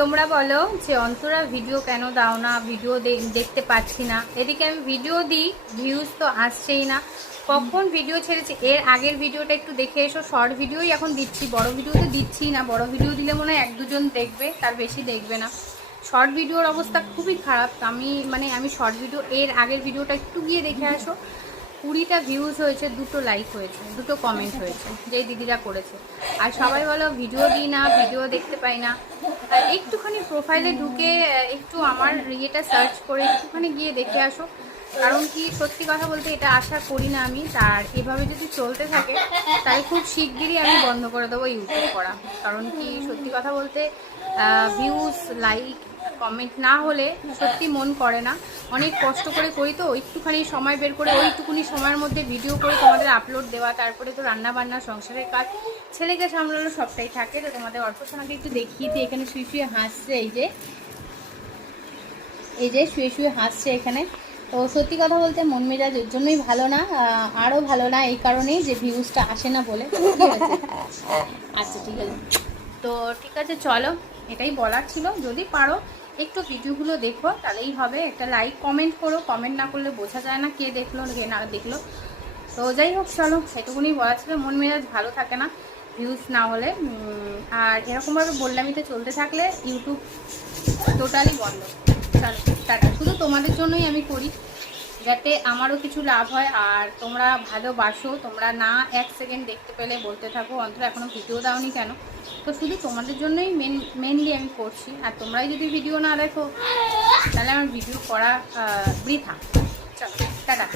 তোমরা বলো যে অন্তরা ভিডিও কেন দাও না, ভিডিও দেখতে পাচ্ছি না। এদিকে আমি ভিডিও দিই, ভিউজ তো আসছেই না। কখন ভিডিও ছেড়েছি, এর আগের ভিডিওটা একটু দেখে এসো। শর্ট ভিডিওই এখন দিচ্ছি, বড় ভিডিও তো দিচ্ছি না। বড় ভিডিও দিলে মনে হয় 1-2 জন দেখবে, তার বেশি দেখবে না। শর্ট ভিডিওর অবস্থা খুবই খারাপ। আমি শর্ট ভিডিও, এর আগের ভিডিওটা একটু গিয়ে দেখে আসো। 20টা ভিউজ হয়েছে, 2টো লাইক হয়েছে, 2টো কমেন্ট হয়েছে, যেই দিদিরা করেছে। আর সবাই বলো ভিডিও দিই না, ভিডিও দেখতে পাই না। একটুখানি প্রোফাইলে ঢুকে একটু আমার ইয়েটা সার্চ করে একটুখানি গিয়ে দেখে আসো। কারণ কি, সত্যি কথা বলতে এটা আশা করি না আমি। তার এভাবে যদি চলতে থাকে তাহলে খুব শিগগিরই আমি বন্ধ করে দেবো ইউটিউব করা। কারণ কি, সত্যি কথা বলতে ভিউজ, লাইক, কমেন্ট না হলে সত্যি মন করে না। অনেক কষ্ট করে করি তো, একটুখানি সময় বের করে ওইটুকুনি সময়ের মধ্যে ভিডিও করে তোমাদের আপলোড দেওয়া। তারপরে তো রান্না বান্না, সংসারের কাজ, ছেলেকে সামলানো সবটাই থাকে। তো তোমাদের অল্পসোনাকে একটু দেখিয়ে দিই। এখানে শুয়ে শুয়ে হাসছে, এই যে শুয়ে শুয়ে হাসছে এখানে। তো সত্যি কথা বলতে মন মেজাজ এর জন্যই ভালো না, আরও ভালো না এই কারণেই যে ভিউজটা আসে না বলে। আচ্ছা ঠিক আছে, তো ঠিক আছে, চলো, এটাই বলার ছিল। যদি পারো একটু ভিডিওগুলো দেখো, তাহলেই হবে। একটা লাইক কমেন্ট করো, কমেন্ট না করলে বোঝা যায় না কে দেখলো কে না দেখলো। তো যাই হোক, চলো, এটুকুনি বলা ছিল। মন মেজাজ ভালো থাকে না ভিউজ না হলে। আর এরকমভাবে বললামই তো চলতে থাকলে ইউটিউব টোটালি বন্ধ। চলো টাটা। শুধু তোমাদের জন্যই আমি করি, যাতে আমারও কিছু লাভ হয়। আর তোমরা ভালোবাসো, তোমরা না 1 সেকেন্ড দেখতে পেলে বলতে থাকো অন্তরা এখনও ভিডিও দাওনি কেন। তো শুধু তোমাদের জন্যই মেনলি আমি করছি। আর তোমরাই যদি ভিডিও না দেখো তাহলে আমার ভিডিও করা বৃথা। চলো টাটা।